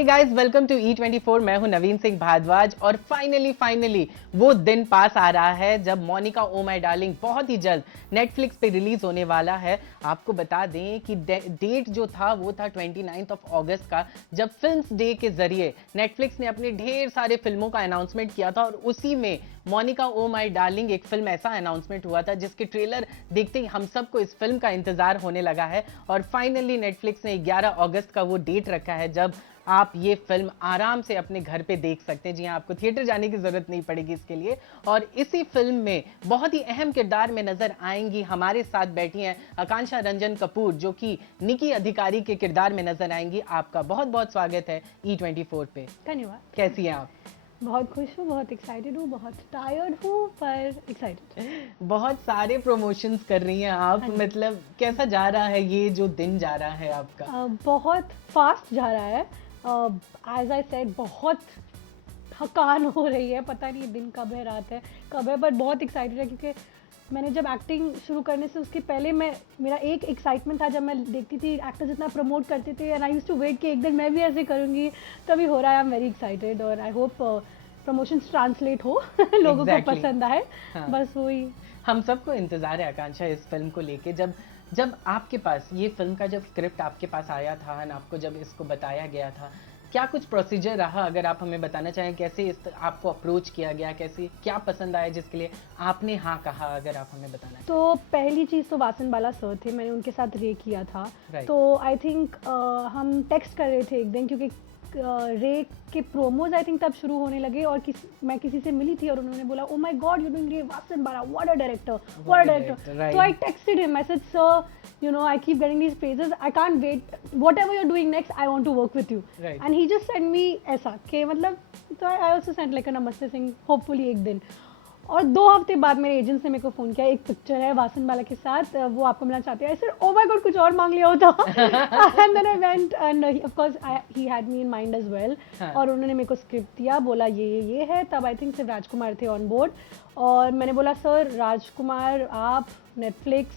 Hey guys, welcome to E24। मैं हूं नवीन सिंह भारद्वाज और फाइनली वो दिन पास आ रहा है जब मोनिका ओ माय डार्लिंग बहुत ही जल्द नेटफ्लिक्स पे रिलीज होने वाला है। आपको बता दें कि डेट जो था वो था 29 अगस्त का, जब फिल्म्स डे के जरिए नेटफ्लिक्स ने अपने ढेर सारे फिल्मों का अनाउंसमेंट किया था और उसी में मोनिका ओ माय डार्लिंग एक फिल्म ऐसा अनाउंसमेंट हुआ था जिसके ट्रेलर देखते ही हम सबको इस फिल्म का इंतजार होने लगा है। और फाइनली नेटफ्लिक्स ने 11 अगस्त का वो डेट रखा है जब आप ये फिल्म आराम से अपने घर पे देख सकते हैं। जी हाँ, आपको थिएटर जाने की जरूरत नहीं पड़ेगी इसके लिए। और इसी फिल्म में बहुत ही अहम किरदार में नजर आएंगी, हमारे साथ बैठी हैं आकांक्षा रंजन कपूर जो कि निकी अधिकारी के किरदार में नजर आएंगी। आपका बहुत बहुत स्वागत है E24 पे। धन्यवाद। कैसी हैं आप? बहुत खुश हूँ, बहुत एक्साइटेड हूँ, बहुत टायर्ड हूँ पर एक्साइटेड। बहुत सारे प्रमोशंस कर रही हैं आप, मतलब कैसा जा रहा है ये जो दिन जा रहा है आपका? बहुत फास्ट जा रहा है। एज आई सेड, बहुत थकान हो रही है, पता नहीं दिन कब है रात है कब है, बट बहुत एक्साइटेड है क्योंकि मैंने जब एक्टिंग शुरू करने से उसके पहले मेरा एक एक्साइटमेंट था जब मैं देखती थी एक्टर्स इतना प्रमोट करते थे and I used to wait कि एक दिन मैं भी ऐसे करूँगी, तभी हो रहा है। आई एम वेरी एक्साइटेड और आई होप प्रमोशंस ट्रांसलेट हो लोगों को पसंद आए। हाँ। बस वही हम सबको इंतजार है आकांक्षा इस फिल्म को लेके। जब आपके पास ये फिल्म का जब स्क्रिप्ट आपके पास आया था, आपको जब इसको बताया गया था, क्या कुछ प्रोसीजर रहा? अगर आप हमें बताना चाहें कैसे आपको अप्रोच किया गया, कैसे क्या पसंद आया जिसके लिए आपने हाँ कहा, अगर आप हमें बताना चाहें। तो पहली चीज़ तो वासन बाला सर थे, मैंने उनके साथ रे किया था। तो आई थिंक हम टेक्स्ट कर रहे थे एक दिन क्योंकि रे के प्रोमोज आई थिंक तब शुरू होने लगे और मैं किसी से मिली थी और उन्होंने बोला oh my god you doing great, Vasan Bala, what a director, what a director. So I texted him, I said sir, you know I keep getting these praises, I can't wait, whatever you're doing next I want to work with you. And he just sent me ऐसा कि मतलब, तो I also sent like a नमस्ते Singh, hopefully एक दिन। और 2 हफ्ते बाद मेरे एजेंट ने मेरे को फ़ोन किया, एक पिक्चर है वासन बाला के साथ, वो आपको मिलना चाहते हैं। I said oh my god, कुछ और मांग लिया होता। And then I went and of course he had me in mind as well. और उन्होंने मेरे को स्क्रिप्ट दिया, बोला ये है। तब आई थिंक सिर्फ राजकुमार थे ऑन बोर्ड और मैंने बोला सर राजकुमार, आप, Netflix,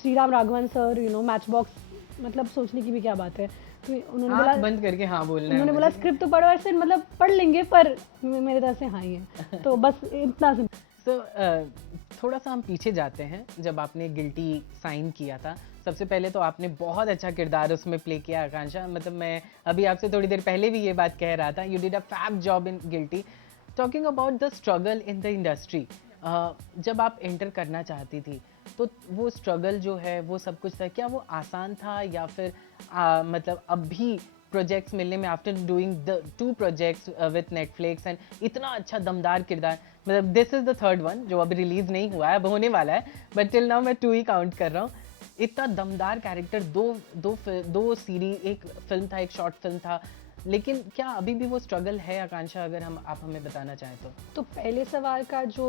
Shriram Raghavan sir, you know match box, मतलब सोचने की भी क्या बात है। तो उन्होंने बोला बंद करके हाँ बोलना है। उन्होंने बोला स्क्रिप्ट तो पढ़ो, ऐसे मतलब पढ़ लेंगे पर मेरे तरफ से हाँ ही है। तो बस इतना से। तो थोड़ा सा हम पीछे जाते हैं, जब आपने गिल्टी साइन किया था सबसे पहले तो आपने बहुत अच्छा किरदार उसमें प्ले किया आकांक्षा। मतलब मैं अभी आपसे थोड़ी देर पहले भी ये बात कह रहा था, you did a fab job in Guilty. Talking about the struggle in the industry, जब आप एंटर करना चाहती थी तो वो स्ट्रगल जो है वो सब कुछ था, क्या वो आसान था या फिर मतलब अब भी प्रोजेक्ट्स मिलने में, after doing the 2 projects with Netflix and इतना अच्छा दमदार किरदार, मतलब this is the 3rd one जो अभी रिलीज नहीं हुआ है, अब होने वाला है, बट टिल नाउ मैं 2 ही काउंट कर रहा हूँ। इतना दमदार कैरेक्टर, दो सीरीज, एक फिल्म था, एक शॉर्ट फिल्म था, लेकिन क्या अभी भी वो स्ट्रगल है आकांक्षा, अगर आप हमें बताना चाहें तो? पहले सवाल का जो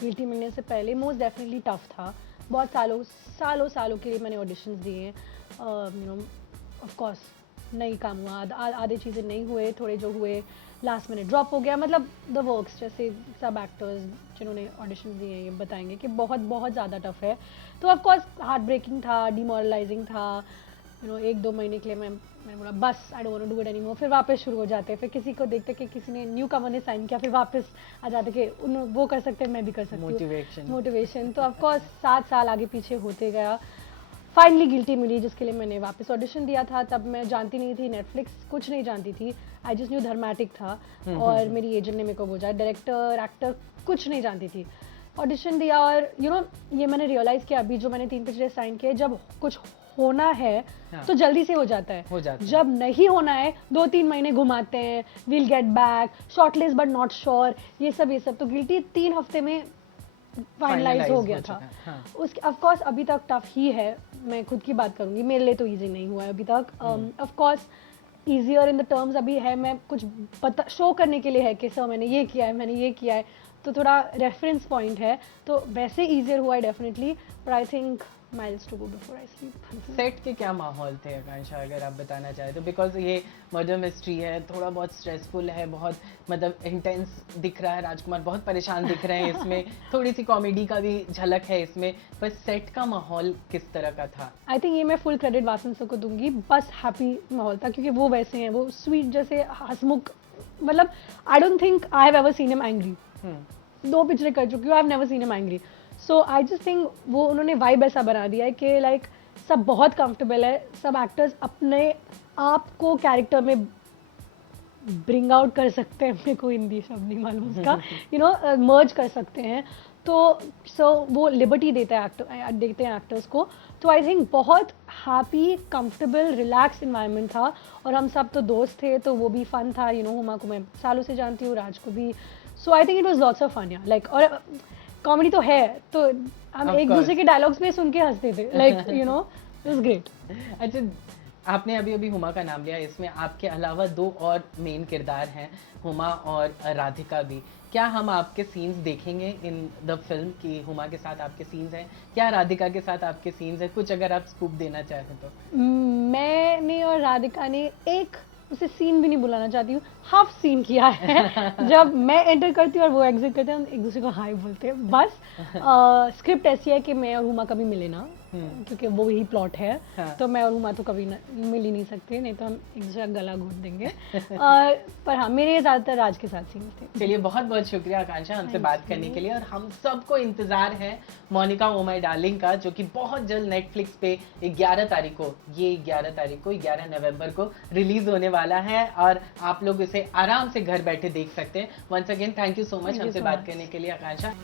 गिल्टी मिलने से पहले मोस्ट डेफिनेटली टफ था। बहुत सालों के लिए मैंने ऑडिशंस दिए हैं, यू नो ऑफ कोर्स नहीं काम हुआ, आधे चीज़ें नहीं हुए, थोड़े जो हुए लास्ट मिनट ड्रॉप हो गया, मतलब द वर्क्स, जैसे सब एक्टर्स जिन्होंने ऑडिशंस दिए हैं ये बताएंगे कि बहुत बहुत ज़्यादा टफ है। तो ऑफ कोर्स हार्ट ब्रेकिंग था, डिमोरलाइजिंग था, यू नो 1-2 महीने के लिए मैंने बोला बस I don't want to do it anymore. फिर वापस शुरू हो जाते हैं, फिर किसी को देखते कि किसी ने न्यू कमर ने साइन किया, फिर वापस आ जाते कि वो कर सकते हैं मैं भी कर सकती हूँ, मोटिवेशन। तो ऑफ कोर्स 7 साल आगे पीछे होते गया। फाइनली गिल्टी मिली जिसके लिए मैंने वापस ऑडिशन दिया था। तब मैं जानती नहीं थी नेटफ्लिक्स, कुछ नहीं जानती थी, आई जस्ट न्यू धर्मेटिक था और मेरी एजेंट ने मेरे को बोला डायरेक्टर एक्टर कुछ नहीं जानती थी। ऑडिशन दिया और यू नो ये मैंने रियलाइज़ किया अभी जो मैंने 3 पिक्चरें साइन किए, जब कुछ होना है तो जल्दी से हो जाता है, जब नहीं होना है 2-3 महीने घुमाते हैं, will get back, shortlist but not sure, ये सब। तो गिल्टी 3 हफ्ते में फाइनलाइज हो गया था। उसके ऑफ कोर्स अभी तक टफ ही है, मैं खुद की बात करूंगी, मेरे लिए तो इजी नहीं हुआ है अभी तक। Of course easier in the terms अभी है, मैं कुछ शो करने के लिए है कि सर मैंने ये किया है, तो थोड़ा रेफरेंस पॉइंट है, तो वैसे ईजियर हुआ है definitely. But I think miles to go before I sleep. Set के क्या माहौल थे आकांक्षा, अगर आप बताना चाहें तो? बिकॉज ये मर्डर मिस्ट्री है, थोड़ा बहुत स्ट्रेसफुल है, बहुत मतलब इंटेंस दिख रहा है, राजकुमार बहुत परेशान दिख रहे हैं इसमें, थोड़ी सी कॉमेडी का भी झलक है इसमें, पर सेट का माहौल किस तरह का था? आई थिंक ये मैं फुल क्रेडिट वासन सर को दूंगी, बस हैप्पी माहौल था क्योंकि वो वैसे हैं, वो स्वीट जैसे हंसमुख, मतलब I don't think I have ever seen him angry. 2 पिक्चरें कर चुकी हूँ, I have never seen him angry. So I just think वो उन्होंने वाइब ऐसा बना दिया है कि लाइक सब बहुत कंफर्टेबल है, सब एक्टर्स अपने आप को कैरेक्टर में ब्रिंग आउट कर सकते हैं, मेरे को हिंदी शब्द नहीं मालूम उसका, यू नो मर्ज कर सकते हैं. तो सो वो लिबर्टी देते हैं एक्टर्स को. तो आई थिंक बहुत हैप्पी, कंफर्टेबल, रिलैक्स इन्वायरमेंट था. और हम सब तो दोस्त थे, तो वो भी फन था. यू नो हुमा को मैं सालों से जानती हूँ, राज को भी. So I think it was lots of fun. Yeah like, और कॉमेडी तो है, तो हम एक दूसरे के डायलॉग्स में सुन के हंसते थे. Like you know it was great. अच्छा, आपने अभी हुमा का नाम लिया, इसमें आपके अलावा 2 और मेन किरदार हैं, हुमा और राधिका भी. क्या हम आपके सीन्स देखेंगे इन द फिल्म कि हुमा के साथ आपके सीन्स हैं, क्या राधिका के साथ आपके सीन्स हैं? कुछ अगर आप स्कूप देना चाहें तो. मैंने और राधिका ने एक, उसे सीन भी नहीं बुलाना चाहती हूँ, हाफ सीन किया है. जब मैं एंटर करती हूँ और वो एग्जिट करते हैं, हम एक दूसरे को हाय बोलते हैं बस. स्क्रिप्ट ऐसी है कि मैं और हुमा कभी मिले ना, क्योंकि वो ही प्लॉट है. हाँ. तो मैं और हुमा तो कभी मिल ही नहीं सकते, नहीं तो हम एक दूसरे का गला घोट देंगे. पर हाँ, मेरे ज़्यादातर राज के साथ सीन्स थे. चलिए, बहुत बहुत शुक्रिया आकांक्षा हमसे बात करने के लिए. और हम सबको इंतजार है मोनिका ओ माय डार्लिंग का, जो कि बहुत जल्द नेटफ्लिक्स पे 11 तारीख को, ये 11 तारीख को, 11 नवंबर को रिलीज होने वाला है. और आप लोग इसे आराम से घर बैठे देख सकते हैं. Once again thank you so much हमसे बात करने के लिए आकांक्षा.